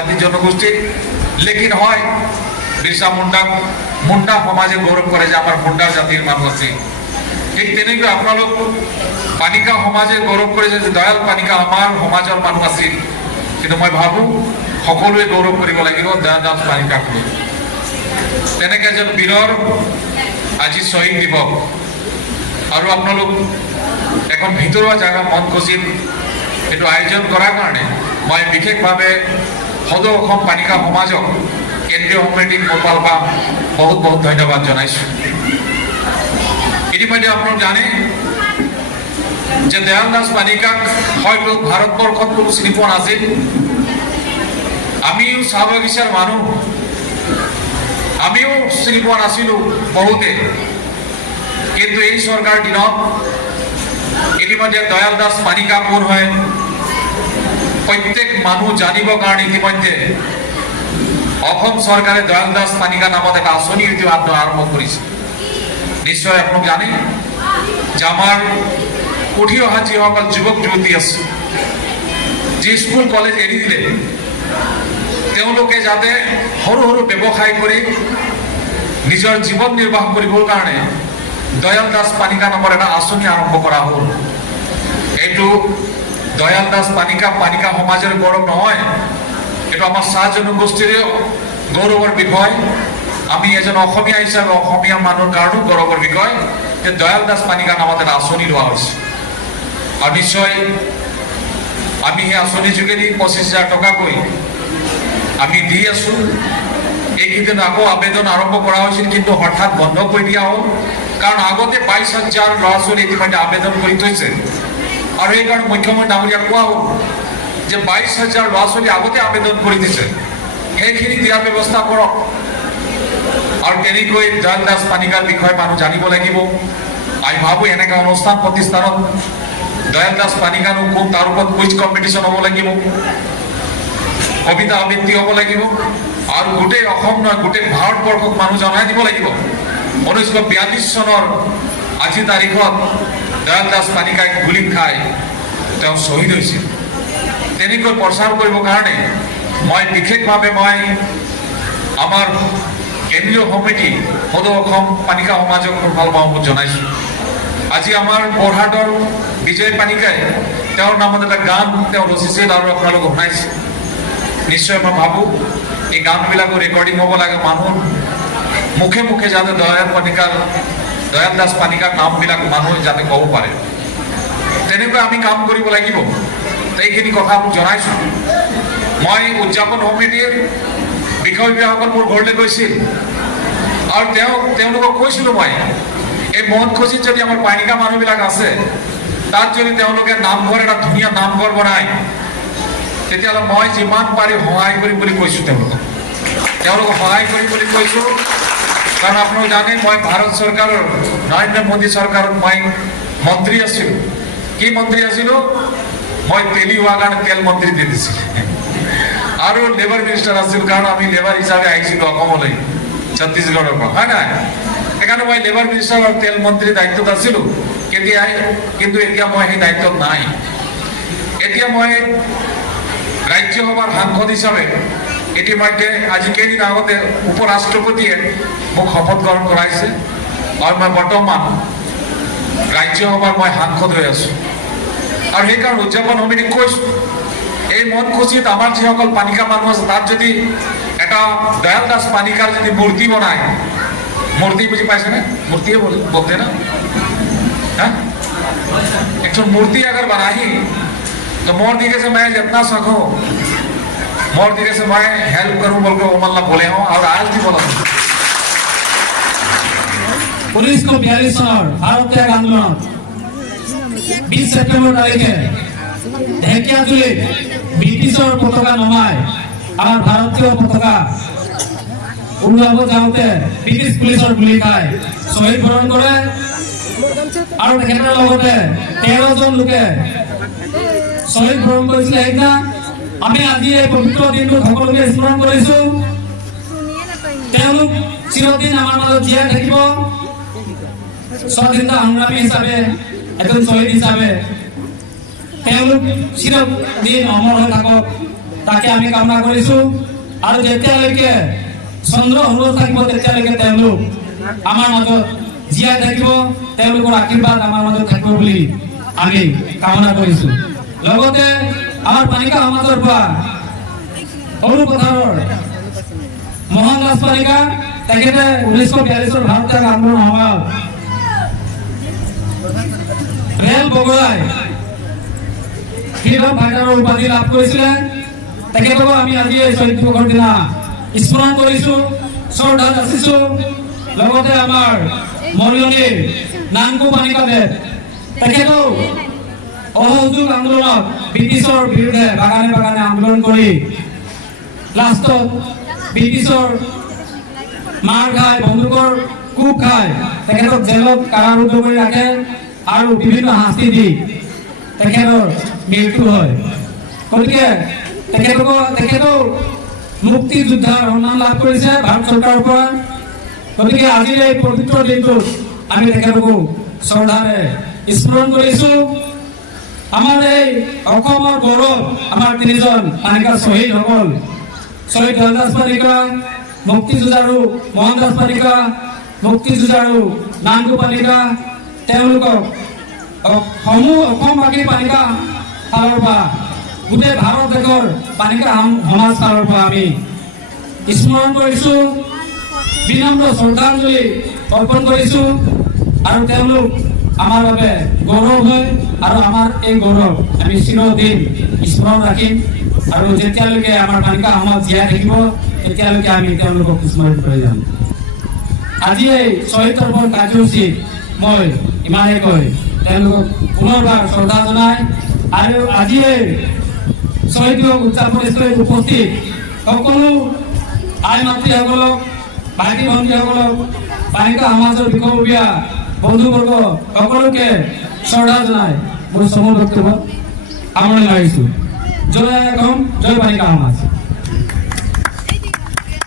জাতি জনগোষ্ঠী লেকিন হয় বিরসা মুন্ডা সমাজে গৌরব করে যে আমার মুন্ডা জাতির মানুষ আছে ঠিক তেনেকৈ আপোনালোক পানিকা সমাজে গৌৰৱ কৰে যে দয়াল পানিকা আমাৰ সমাজৰ মানুহ আছিল কিন্তু মই ভাবো সকলোৱে গৌৰৱ কৰিব লাগিব দয়াল দাস পানিকাক লৈ তেনেকৈ এজন বীৰৰ আজি শ্বহীদ দিৱস আৰু আপোনালোক এখন ভিতৰুৱা জাগা মন খুচিত এইটো আয়োজন কৰাৰ কাৰণে মই বিশেষভাৱে সদৌ অসম পানিকা সমাজক কেন্দ্ৰীয় সমিতিক মোৰ ফালৰ পৰা বহুত বহুত ধন্যবাদ জনাইছোঁ ইতিমধ্যে আপনাৰা জানে যে দয়াল দাস পানিকাক হয়তো ভাৰতবৰ্ষত কোনো চিনি পোৱা নাছিল আমিও চাহ বাগিচাৰ মানুহ আমিও চিনি পোৱা নাছিলো বহুতে কিন্তু এই সৰকাৰ দিনত ইতিমধ্যে দয়াল দাস পানিকা কোন হয় প্ৰত্যেক মানুষ জানিবৰ কাৰণে ইতিমধ্যে অসম সরকারে দয়াল দাস পানিকা নামত একটা আঁচনি ইতিমধ্যে আরম্ভ করেছে নিশ্চয় আপোনাক জানে যে আমাৰ উঠি অহা যিসকল যুৱক যুৱতী আছে যি স্কুল কলেজ এৰি দিলে তেওঁলোকে যাতে সৰু সৰু ব্যৱসায় কৰি নিজৰ জীৱন নিৰ্বাহ কৰিবৰ কাৰণে দয়াল দাস পানিকা নামৰ এটা আঁচনি আৰম্ভ কৰা হ'ল এইটো দয়াল দাস পানিকা সমাজৰ গৌৰৱ নহয় এইটো আমাৰ চাহ জনগোষ্ঠীৰ গৌৰৱৰ বিষয় আমি এজন অসমীয়া হিচাপে অসমীয়া মানুহৰ কাৰণেও গৌৰৱৰ বিষয় যে দয়াল দাস পানিকা নামত এটা আঁচনি লোৱা হৈছে আৰু নিশ্চয় আমি সেই আঁচনিৰ যোগেদি 25,000 টকাকৈ আমি দি আছো এইকেইদিন আকৌ আবেদন আৰম্ভ কৰা হৈছিল কিন্তু হঠাৎ বন্ধ কৰি দিয়া হ'ল কাৰণ আগতে 22,000 ল'ৰা ছোৱালী ইতিমধ্যে আবেদন কৰি থৈছে আৰু এইকাৰণে মুখ্যমন্ত্ৰী ডাঙৰীয়াক কোৱা হ'ল যে 22,000 ল'ৰা ছোৱালী আগতে আবেদন কৰি দিছে সেইখিনি দিয়াৰ ব্যৱস্থা কৰক আৰু তেনেকৈ দয়াল দাস পানিকাৰ বিষয়ে মানুহ জানিব লাগিব আমি ভাবো এনেকা অনুষ্ঠান প্ৰতিষ্ঠানত দয়াল দাস পানিকানো কোন তাৰ ওপৰত কুইজ কম্পিটিশ্যন হ'ব লাগিব কবিতা আবৃত্তি হ'ব লাগিব আৰু গোটেই অসম নহয় গোটেই ভাৰতবৰ্ষক মানুহ জনাই দিব লাগিব 1942 চনৰ আজি তাৰিখত দয়াল দাস পানিকাই গুলি খাই তেওঁ শ্বহীদ হৈছিল তেনেকৈ প্ৰচাৰ কৰিবৰ কাৰণে মই বিশেষভাৱে আমাৰ কেন্দ্ৰীয় সমিতি সদৌ অসম পানিকা সমাজক ভাল পাওঁ জনাইছোঁ আজি আমাৰ বৰহাটৰ বিজয় পানিকাই তেওঁৰ নামত এটা গান তেওঁ ৰচিছিল আৰু আপোনালোক শুনাইছে নিশ্চয় মই ভাবোঁ এই গানবিলাকো ৰেকৰ্ডিং হ'ব লাগে মানুহৰ মুখে মুখে যাতে দয়াল দাস পানিকাৰ নামবিলাক মানুহে যাতে ক'ব পাৰে তেনেকৈ আমি কাম কৰিব লাগিব এইখিনি কথা জনাইছোঁ মই উদযাপন সমিতিৰ বিষয় বিভাগসকল মোৰ ঘৰলৈ গৈছিল আৰু তেওঁলোকক কৈছিলোঁ মই এই মহৎখচিত যদি আমাৰ পানিকা মানুহবিলাক আছে তাত যদি তেওঁলোকে নামঘৰ এটা ধুনীয়া নামঘৰ বনায় তেতিয়াহ'লে মই যিমান পাৰি সহায় কৰিম বুলি কৈছোঁ তেওঁলোকক সহায় কৰিম বুলি কৈছোঁ কাৰণ আপোনালোকে জানে মই ভাৰত চৰকাৰৰ নৰেন্দ্ৰ মোদী চৰকাৰত মই মন্ত্ৰী আছিলোঁ কি মন্ত্ৰী আছিলোঁ মই তেলি হোৱাৰ কাৰণে তেল মন্ত্ৰী দি দিছিলোঁ আৰু লেবাৰ মিনিষ্টাৰ আছিল কাৰণ আমি লেবাৰ হিচাপে আহিছিলোঁ অসমলৈ ছত্তীশগড়ৰ পৰা হয় নাই সেইকাৰণে মই লেবাৰ মিনিষ্টাৰ আৰু তেল মন্ত্ৰীৰ দায়িত্বত আছিলোঁ কিন্তু এতিয়া মই সেই দায়িত্বত নাই এতিয়া মই ৰাজ্যসভাৰ সাংসদ হিচাপে ইতিমধ্যে আজি কেইদিন আগতে উপ ৰাষ্ট্ৰপতিয়ে মোক শপত গ্ৰহণ কৰাইছে আৰু মই বৰ্তমান ৰাজ্যসভাৰ মই সাংসদ হৈ আছোঁ আৰু সেইকাৰণে উদযাপন সমিতিক কৈছোঁ এই মন খুচিত আমাৰ যিসকল পানিকা মানুহ আছে তাত যদি এটা দয়াল দাস পানিকাৰ যদি মূৰ্তি বনায় মূর্তি বুঝি पाइसे ना मूर्ति बोलते ना हाँ एक तो मूर्ति अगर बनाई तो मोर दिखे से मैं जितना सकूं मोर दिखे से मैं हेल्प करूं बोल के ओमल्ला बोले हूं और आज भी बोला 1942 সনৰ ভাৰত ত্যাগ আন্দোলন 20 সেপ্টেম্বৰ তাৰিখে ঢেকিয়াজুলিত ব্ৰিটিছৰ পতাকা নমাই আমাৰ ভাৰতীয় পতাকা উড়াব যাওঁতে ব্ৰিটিছ পুলিচৰ গুলি খাই শ্বহীদ বৰণ কৰে আৰু তেখেতৰ লগতে 13 জন লোকে শ্বহীদ বৰণ কৰিছিল সেইদিনা আমি আজি এই পবিত্ৰ দিনটোত সকলোকে স্মৰণ কৰিছোঁ তেওঁলোক চিৰদিন আমাৰ মাজত জীয়াই থাকিব স্বাধীনতা সংগ্ৰামী হিচাপে এজন শ্বহীদ হিচাপে তেওঁলোক চিৰদিন অমৰ হৈ থাকক তাকে আমি কামনা কৰিছো আৰু যেতিয়ালৈকে চন্দ্ৰ সূৰ্য থাকিব তেতিয়ালৈকে তেওঁলোক আমাৰ মাজত জীয়াই থাকিব, তেওঁলোকৰ আশীৰ্বাদ আমাৰ মাজত থাকিব বুলি আমি কামনা কৰিছো। লগতে আমাৰ পানিকা সমাজৰ পৰা সৰু পথাৰৰ মোহন দাস পানিকা, তেখেতে 1942 ভাৰত ত্যাগ আন্দোলনৰ সময়ত ৰেল বগৰাই ফ্ৰীডম ফাইটাৰৰ উপাধি লাভ কৰিছিলে। তেখেতকো আমি আজি এই শ্বহীদ দিৱসৰ দিনা স্মৰণ কৰিছো, শ্ৰদ্ধা যাচিছো। লগতে আমাৰ মৰিয়নিৰ নানকু পানিকাদেৱ, তেখেতেও অসহযোগ আন্দোলনত ব্ৰিটিছৰ বিৰুদ্ধে বাগানে বাগানে আন্দোলন কৰি লাষ্টত ব্ৰিটিছৰ মাৰ খাই, বন্দুকৰ কোব খাই তেখেতক জেলত কাৰাৰুদ্ধ কৰি ৰাখে আৰু বিভিন্ন শাস্তি দি তেখেতৰ মৃত্যু হয়। গতিকে তেখেতেও মুক্তি যোদ্ধাৰ সন্মান লাভ কৰিছে ভাৰত চৰকাৰৰ পৰা। গতিকে আজিৰ এই পবিত্ৰ দিনটোত আমি তেখেতকো শ্ৰদ্ধাৰে স্মৰণ কৰিছো। আমাৰ এই অসমৰ গৌৰৱ আমাৰ তিনিজন পানিকা শ্বহীদসকল, শ্বহীদ দয়াল দাস পানিকা, মুক্তি যুঁজাৰু মোহন দাস পানিকা, মুক্তি যুঁজাৰু নানকু পানিকা, তেওঁলোকক সমূহ অসমবাসী পানিকা ফালৰ পৰা, গোটেই ভাৰত দেশৰ পানিকা সমাজ ফালৰ পৰা আমি স্মৰণ কৰিছো, বিনম্ৰ শ্ৰদ্ধাঞ্জলি অৰ্পণ কৰিছো। আৰু তেওঁলোক আমাৰ বাবে গৌৰৱ হয় আৰু আমাৰ এই গৌৰৱ আমি চিৰদিন স্মৰণ ৰাখিম। আৰু যেতিয়ালৈকে আমাৰ পানিকা সমাজ জীয়াই থাকিব তেতিয়ালৈকে আমি তেওঁলোকক স্মৰণ কৰি যাম। আজি এই শ্বহীদ তৰ্পণ কাৰ্যসূচীত মই ইমানেই কৈ তেওঁলোকক পুনৰবাৰ শ্ৰদ্ধা জনাই আৰু আজি এই শ্বহীদ দিৱস উদযাপনস্থলীত উপস্থিত সকলো আই মাতৃসকলক, ভাইটি ভণ্টিসকলক, পানিকা সমাজৰ বিষয়ববীয়া বন্ধুবৰ্গ সকলোকে শ্ৰদ্ধা জনাই মোৰ চমু বক্তব্য সামৰণি মাৰিছো। জয় অসম, জয় পানিকা সমাজ।